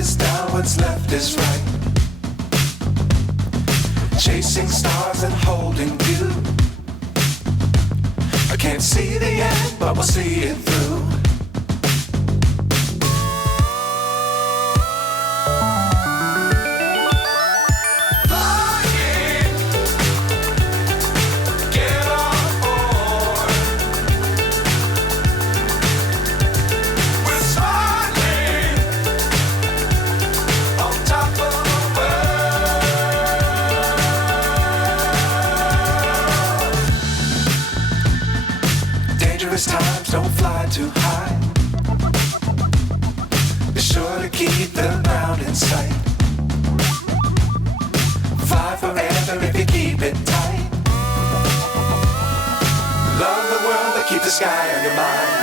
is down, what's left is right. Chasing stars and holding you. I can't see the end, but we'll see it through. Times don't fly too high. Be sure to keep the ground in sight. Fly forever if you keep it tight. Love the world, but keep the sky on your mind.